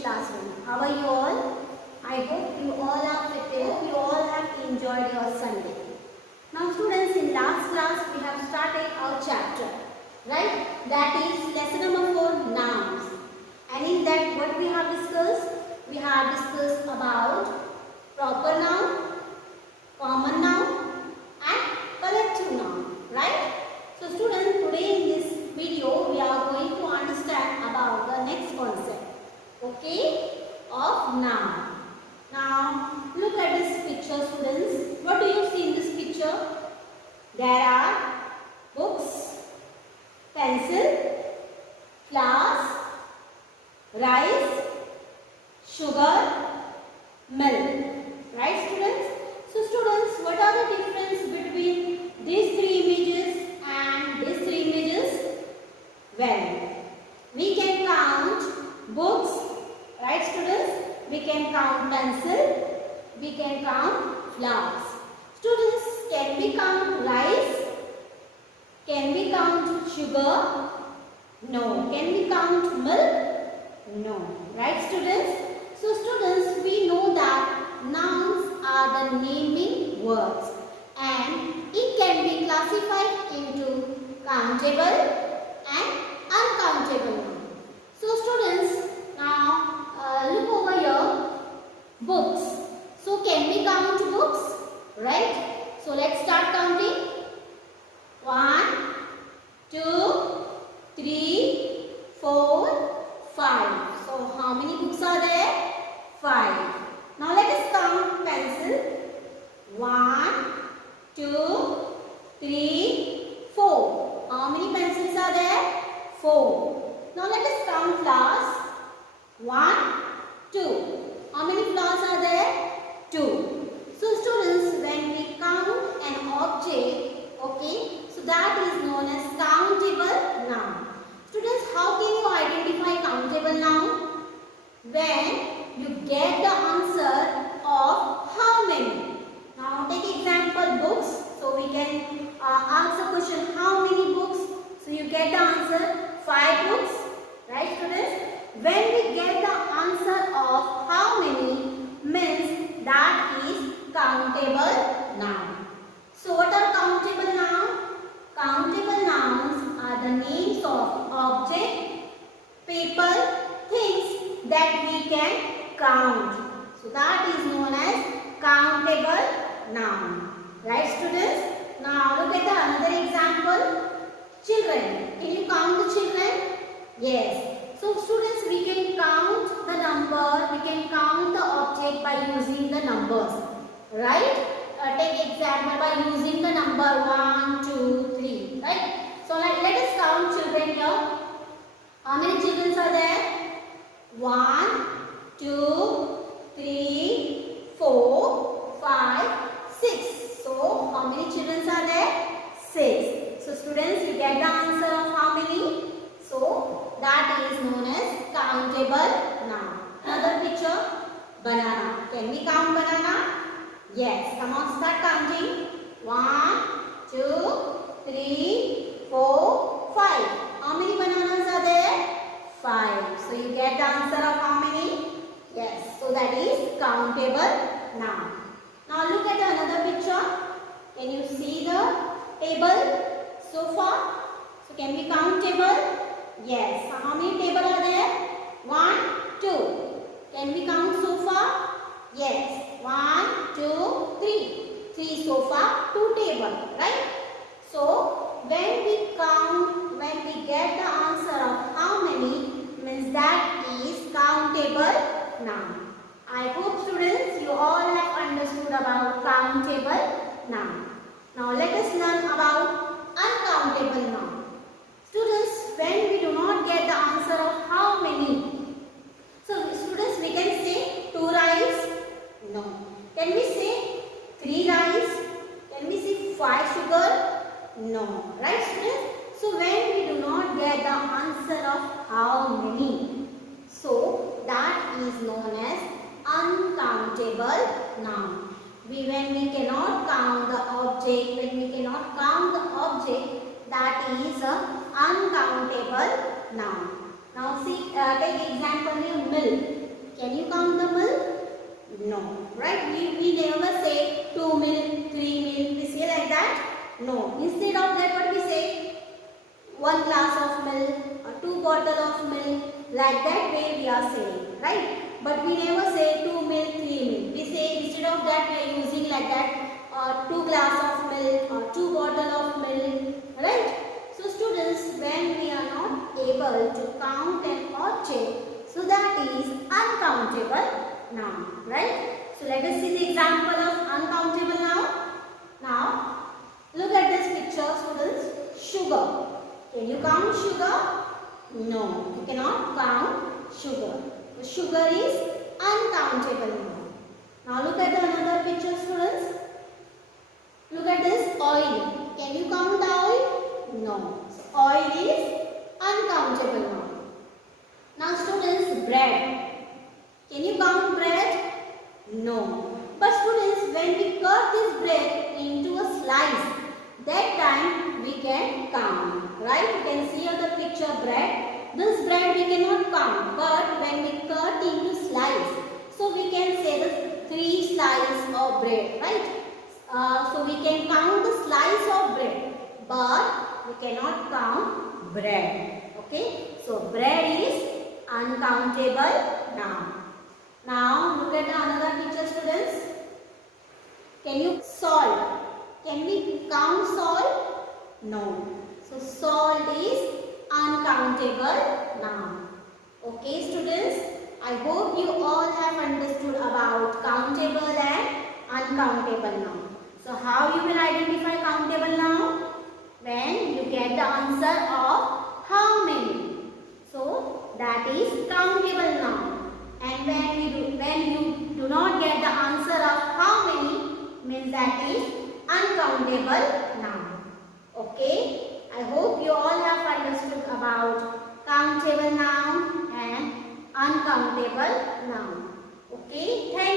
classroom. How are you all? I hope you all are fitted. You all have enjoyed your Sunday. Now students, in last class we have started our chapter, right? That is lesson number 4, nouns. And in that what we have discussed? We have discussed about proper noun, common noun and collective noun, right? So students, today in this video we are going to understand about the next concept, okay, of noun. Now look at this picture students. What do you see in this picture? There are books, pencil, flowers, rice, sugar, milk, right students? So students, what are the difference between these three images and these three images? Well, we can count books, right students? We can count pencil, we can count flowers. Students, can we count rice? Can we count sugar? No. Can we count milk? No. Right students? So students, we know that nouns are the naming words and it can be classified into countable and uncountable noun. So students, now look over here, books. So can we count books? Right? So let's start counting. 1, 2, 3, 4, 5. So how many books are there? 5. Now let us count pencil. 1, 2, 3, 4. How many pencils are there? 4. Now let us count flowers. 1, 2. How many flowers are there? 2. So students, when we count an object, okay, so that is known as countable noun. Students, how can you identify countable noun? When you get the answer of how many. Now take example books. So we can ask the question how many books. So you get the answer 5 books, right students? When we get the answer of how many means that is countable noun. So what are countable nouns? Countable nouns are the names of object, people, things that we can count. So that is known as countable noun. Right students? Now look at the another example. Children. Can you count the children? Yes. So students, we can count the number, we can count the object by using the numbers. Right? Take example by using the number 1, 2, 3. Right? So let us count children here. How many children are there? 1, 2, 3, 4, 5, 6. So how many children are there? 6. So students, you get the answer of how many? So that is known as countable noun. Another picture, banana. Can we count banana? Yes. Come on, start counting. 1, 2, 3, 4, 5. How many bananas are there? 5. So you get the answer of how many? Yes. So that is countable noun. Now look at another picture. Can you see the table? Sofa. So can we count table? Yes. So how many tables are there? 1, 2. Can we count sofa? Yes. 1, 2, 3. 3 sofa, 2 table. Right? So when we count, when we get the answer of how many, means that is countable noun. I hope students, you all have understood about countable noun. Now let us learn about uncountable noun. Students, when we do not get the answer of how many, so students, we can say 2 rice. No. Can we say 3 rice? Can we say 5 sugar? No. Right students? So when we do not get the answer of how many, so that is known as uncountable noun. When we cannot count the object, when we cannot count the object, that is a uncountable noun. Now see, take example here, milk. Can you count the milk? No. Right? We never say 2 milk, 3 milk. We say like that? No. Instead of that, what we say? 1 glass of milk or 2 bottles of milk. Like that way we are saying. Right? But we never say 2 milk, 3 milk. We say instead of that we are using like that 2 glass of milk or 2 bottles of milk. Right? So students, when we are not able to count an object, so that is uncountable noun, right? So let us see the example of uncountable noun. Now, look at this picture, students. Sugar. Can you count sugar? No, you cannot count sugar. So sugar is uncountable noun. Now look at the another picture, students. Look at this oil. Can you count the oil? No. So oil is uncountable noun. Now students, bread. Can you count bread? No. But students, when we cut this bread into a slice, that time we can count. Right? You can see on the picture bread. This bread we cannot count. But when we cut into slice, so we can say the 3 slices of bread. Right? So we can count the slice of bread. But we cannot count bread. Okay? So bread is uncountable noun. Now look at the another picture, students. Can you salt? Can we count salt? No. So salt is uncountable noun. Okay, students. I hope you all have understood about countable and uncountable noun. So how you will identify countable noun? When you get the answer of how many. So that is countable noun. And when you do not get the answer of how many, means that is uncountable noun. Okay. I hope you all have understood about countable noun and uncountable noun. Okay. Thank you.